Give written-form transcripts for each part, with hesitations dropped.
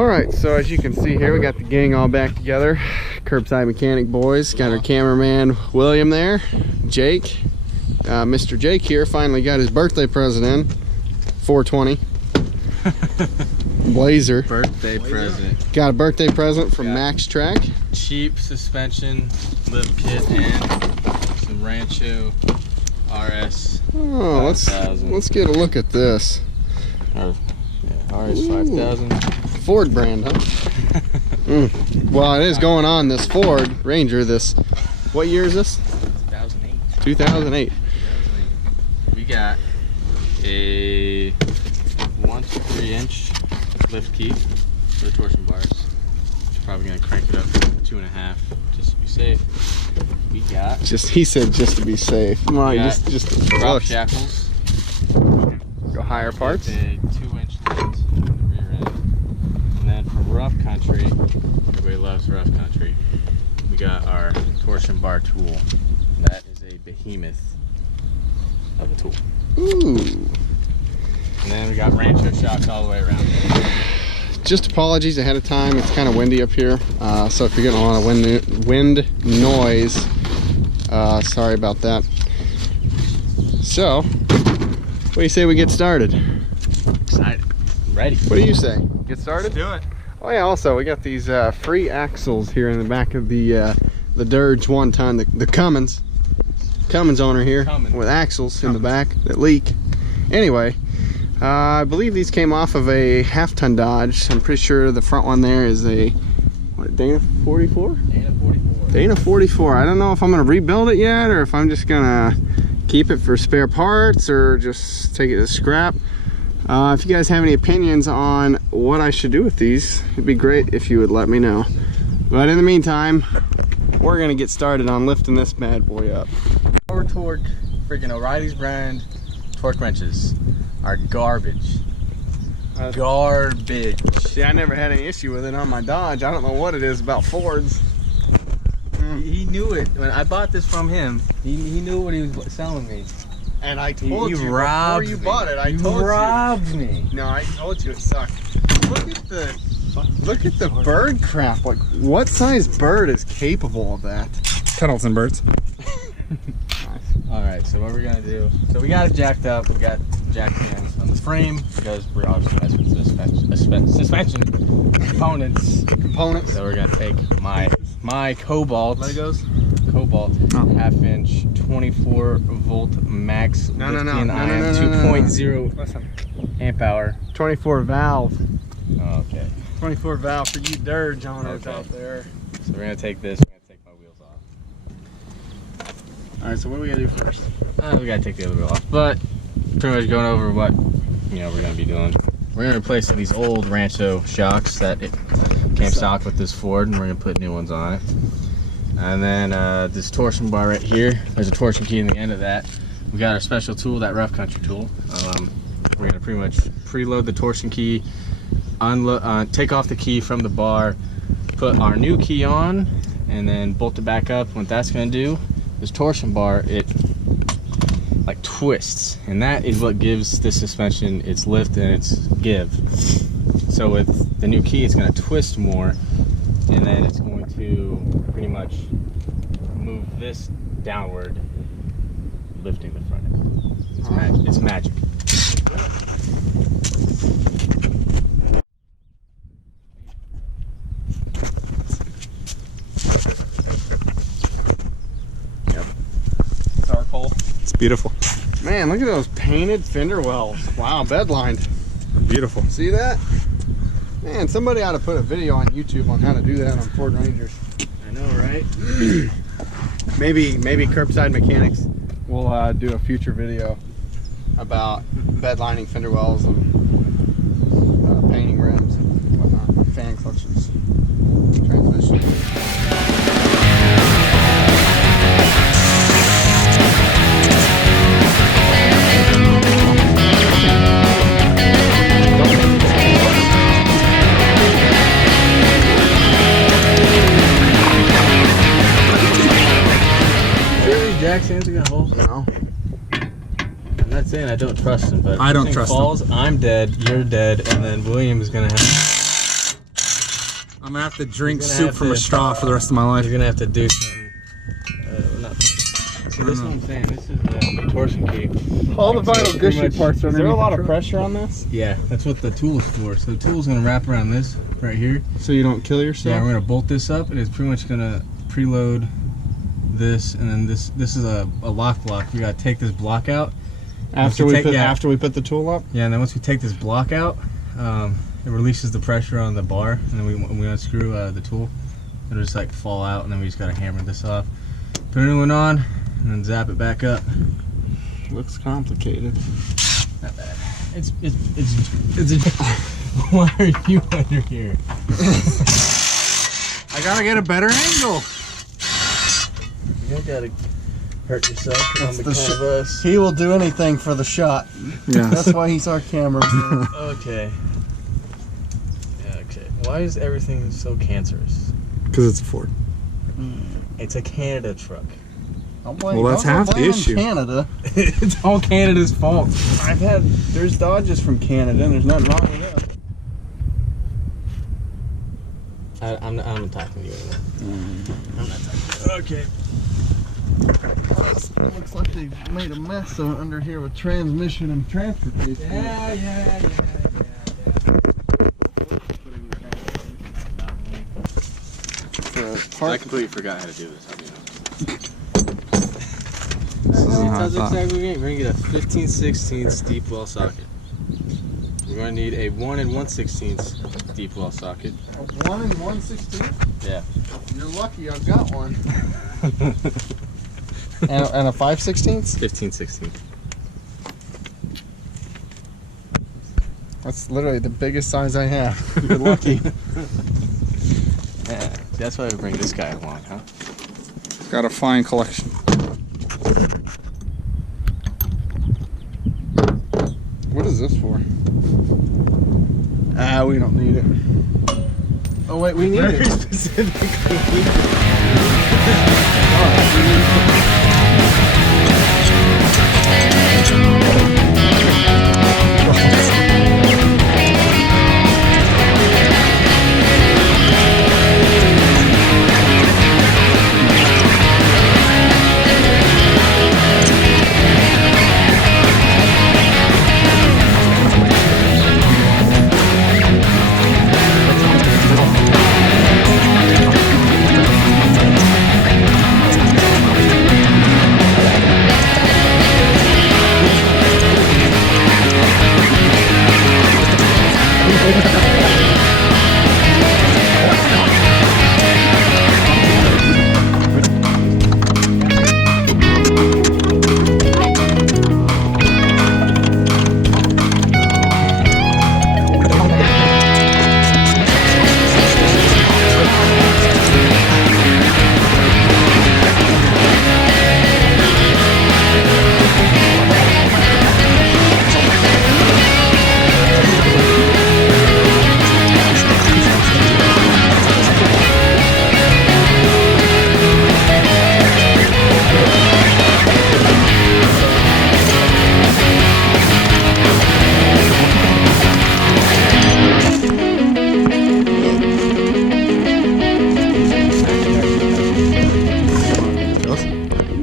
All right, so as you can see here, we got the gang all back together. Curbside Mechanic boys. Got our cameraman William there, Jake. Mr. Jake here finally got his birthday present in. 420. Blazer. Birthday present. Got a birthday present from Max Track. Cheap suspension, lift kit, and some Rancho RS. Oh, let's get a look at this. RS 5000. Ford brand, huh? Well, it is going on this Ford Ranger. This, what year is this? 2008. 2008. We got a 1 to 3 inch lift key for the torsion bars. Probably gonna crank it up to 2.5 just to be safe. We got he said just to be safe. Come on, just rough shackles. Go higher parts. A 2-inch lift in the rear end. And then for rough country, everybody loves rough country, we got our torsion bar tool. That is a behemoth of a tool. Ooh. And then we got Rancho shocks all the way around. Just apologies ahead of time. It's kind of windy up here, so if you're getting a lot of wind noise, sorry about that. So, what do you say we get started? Excited. Ready. What do you say? Get started? Let's do it. Oh yeah, also we got these free axles here in the back of the Dirge 1-ton, the Cummins owner here with axles in the back that leak. Anyway, I believe these came off of a half-ton Dodge. I'm pretty sure the front one there is a Dana 44? Dana 44. Dana 44. I don't know if I'm gonna rebuild it yet or if I'm just gonna keep it for spare parts or just take it to scrap. If you guys have any opinions on what I should do with these, it'd be great if you would let me know. But in the meantime, we're gonna get started on lifting this bad boy up. Our torque, freaking O'Reilly's brand torque wrenches are garbage. Garbage. See, I never had any issue with it on my Dodge. I don't know what it is about Fords. He knew it. When I bought this from him, he knew what he was selling me. And I told you robbed before you me. bought it. I told you. Robbed me. No, I told you it sucked. Look at the bird crap. Like, what size bird is capable of that? Pendleton birds. All right, so what we're gonna do? So we got it jacked up. We got jack cams on the frame because we're obviously messing with suspension components. So we're gonna take my Cobalt Legos. Cobalt half-inch 24-volt max lithium ion 2.0 amp hour 24 valve. Okay. 24 valve for you Dirge owners out there. So we're gonna take this. We're gonna take my wheels off. All right. So what do we gotta do first? We gotta take the other wheel off, but pretty much going over what we're gonna be doing. We're gonna replace these old Rancho shocks that came stock with this Ford, and we're gonna put new ones on it. And then this torsion bar right here, there's a torsion key in the end of that. We got our special tool, that rough country tool. We're gonna pretty much preload the torsion key, take off the key from the bar, put our new key on, and then bolt it back up. What that's gonna do, this torsion bar, it like twists, and that is what gives this suspension its lift and its give. So with the new key, it's gonna twist more, and then it's going to pretty much move this downward, lifting the front end. It's magic. It's magic. Yep. Charcoal. It's beautiful. Man, look at those painted fender wells. Wow, bedlined. Beautiful. See that? Man, somebody ought to put a video on YouTube on how to do that on Ford Rangers. I know, right? maybe Curbside Mechanics will do a future video about bedlining fender wells and painting rims and whatnot, fan clutches, transmission. Jack stands got holes. No. I'm not saying I don't trust him, but I don't if trust falls, I'm dead, you're dead, and then William is gonna have. I'm gonna have to drink soup from a straw for the rest of my life. You're gonna have to do something. So this is what I'm saying. This is the torsion key. All the vital gushy parts are. Is there a lot of pressure on this? Yeah, that's what the tool is for. So the tool's gonna wrap around this right here. So you don't kill yourself? Yeah, we're gonna bolt this up, and it's pretty much gonna preload this, and then this is a lock block. We gotta take this block out. After we put the tool up? Yeah, and then once we take this block out, it releases the pressure on the bar, and then when we unscrew the tool, it'll just like fall out, and then we just gotta hammer this off. Put a new one on, and then zap it back up. Looks complicated. Not bad. It's why are you under here? I gotta get a better angle. You don't gotta hurt yourself on the canvas. He will do anything for the shot. Yeah. That's why he's our cameraman. Okay. Yeah, okay. Why is everything so cancerous? Because it's a Ford. It's a Canada truck. Well, that's half the issue. Canada. It's all Canada's fault. There's Dodges from Canada, and there's nothing wrong with that. I'm not talking to you anymore. I'm not talking to you. Okay. Looks like they made a mess under here with transmission and transportation. Yeah. I completely forgot how to do this. I'll be honest. That's exactly what we're going to get a 15/16 deep well socket. We're going to need a 1 1/16 deep well socket. A 1 1/16? Yeah. You're lucky I've got one. and a 5/16? 15/16. That's literally the biggest size I have. You're lucky. Yeah, that's why we bring this guy along, huh? Got a fine collection. What is this for? We don't need it. Oh wait, we need it. Specifically.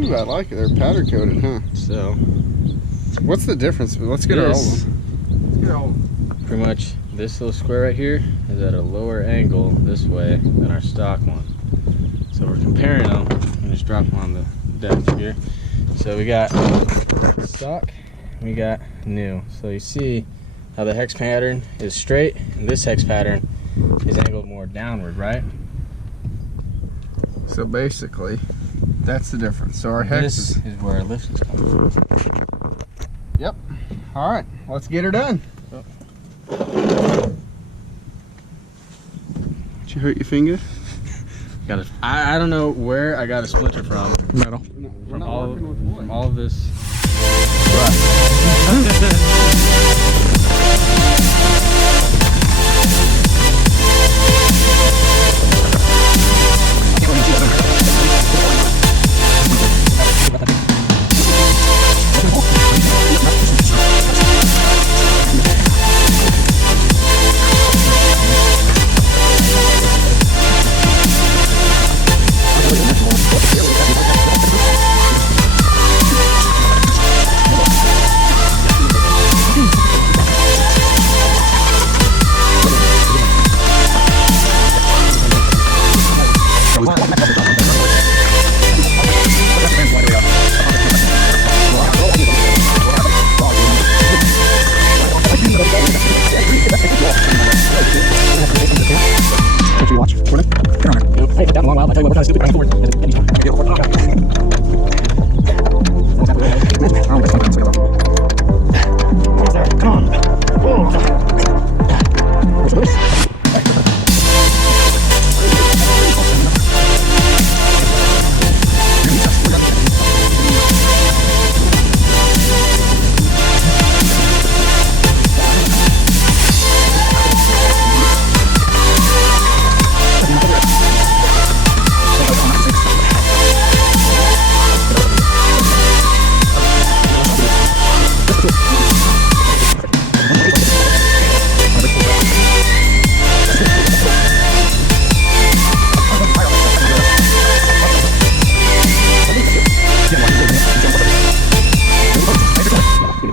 I like it. They're powder coated, huh? So, what's the difference? Let's get our old one. Let's get our old one. pretty much this little square right here is at a lower angle this way than our stock one. So we're comparing them and just drop them on the deck here. So we got stock, we got new. So you see how the hex pattern is straight and this hex pattern is angled more downward, right? So basically, that's the difference. So our hex This is where our lift is coming from. Yep. All right, let's get her done. Did you hurt your finger? Got it. I don't know where I got a splinter from. Metal. We're not working with wood. From all of this.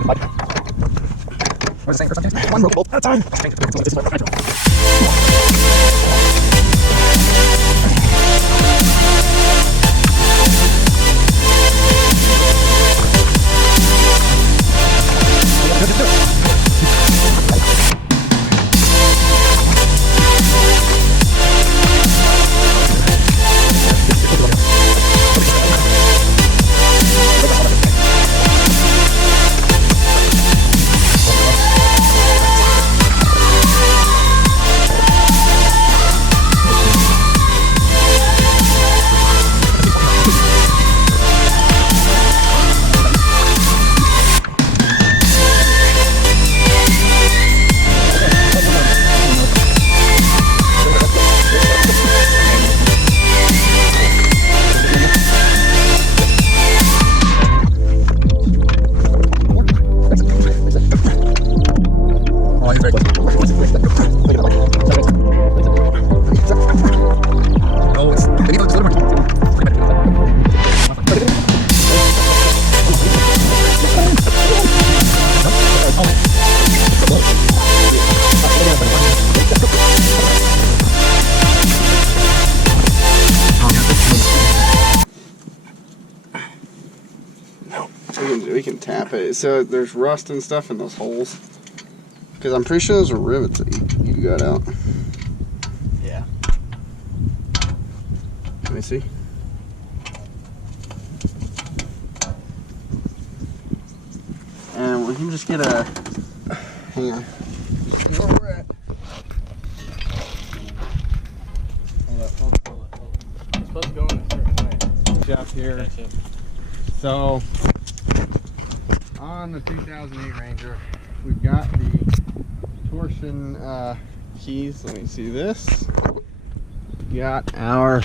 One rope at a time. We can tap it. So there's rust and stuff in those holes. Because I'm pretty sure those are rivets that you got out. Yeah. Let me see. And we can just get a... Hang on. Where we're at. Hold up. It's supposed to go in a certain way. Up here. So, on the 2008 Ranger, we've got the Torsion keys. Let me see this. We got our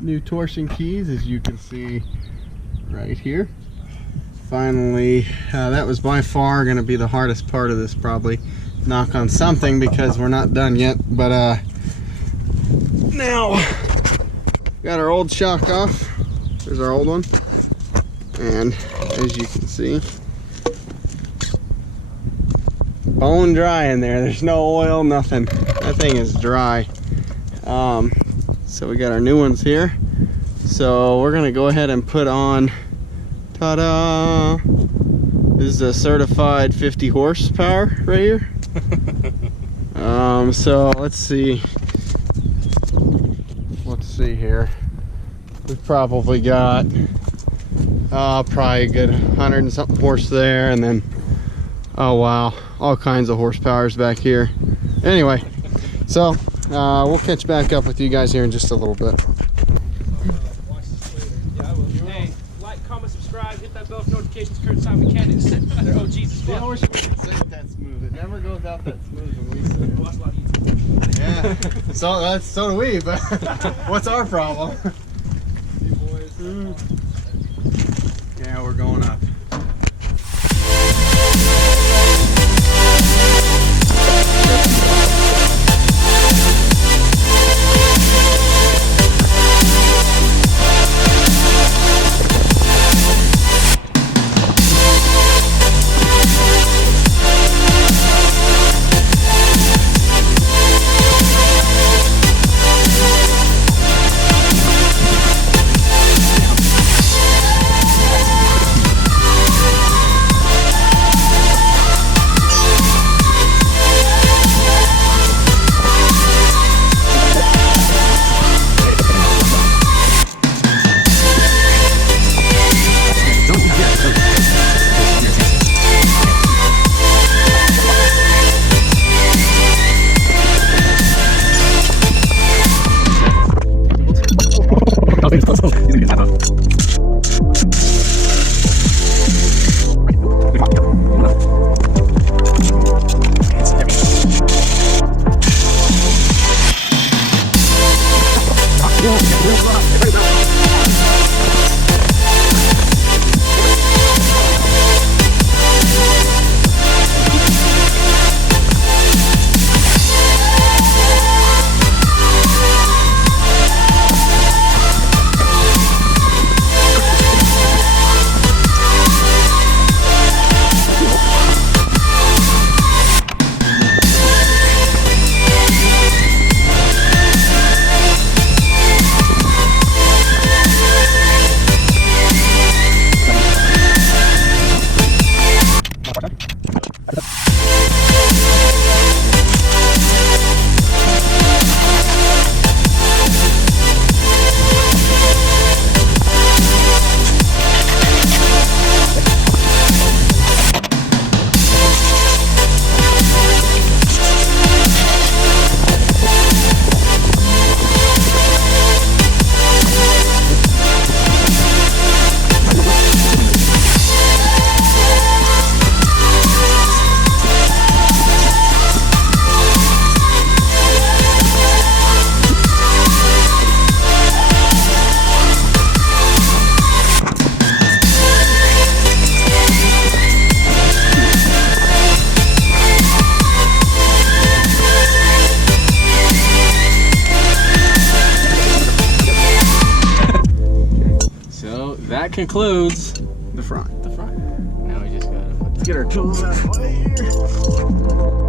new Torsion keys, as you can see right here. Finally, that was by far going to be the hardest part of this, probably. Knock on something, because we're not done yet. But now, got our old shock off. There's our old one. And as you can see, bone dry in there. There's no oil, nothing. That thing is dry. So we got our new ones here. So we're gonna go ahead and put on, ta-da! This is a certified 50 horsepower right here. So let's see. Let's see here. We've probably got probably a good 100 and something horse there, and then oh wow, all kinds of horsepowers back here. Anyway, so we'll catch back up with you guys here in just a little bit. Hey, like, comment, subscribe, hit that bell for notifications. Curbside Mechanics. They're OGs as I well. wish we could say it that smooth. It never goes out that smooth when we say it. Watch a lot of YouTube. Yeah, so do we, but what's our problem? You boys. Yeah, we're going up. concludes The front. the front. Now we just gotta get our tools out of the way here.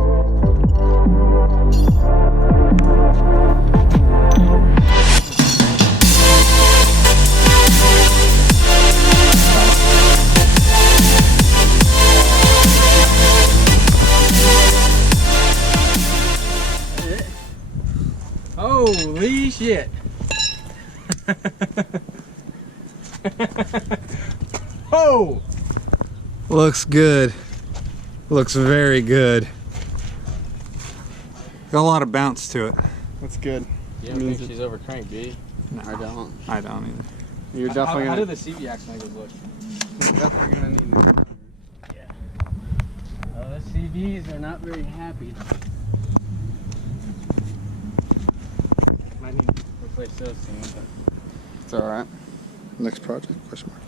Holy shit. Oh! Looks good. Looks very good. Got a lot of bounce to it. That's good. You don't think she's over cranked, do you? No, I don't. I don't either. You're definitely How do gonna. the CV action angles look? You're definitely gonna need. Oh, the CVs are not very happy. Might need to replace those soon, but It's all right. Next project? Question mark.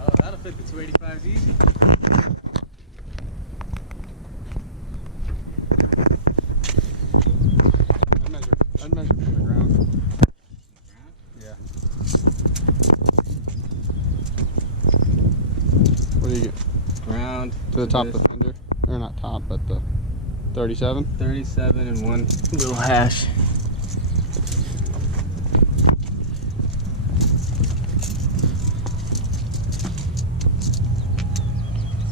oh, that'll fit the 285s easy. I'd measure from the ground. Yeah. What do you get? Ground To the top of the fender, or not top, but the 37. 37 and one little hash.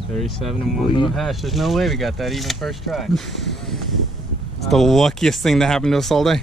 $37 and one little hash. There's no way we got that even first try. It's the luckiest thing that happened to us all day.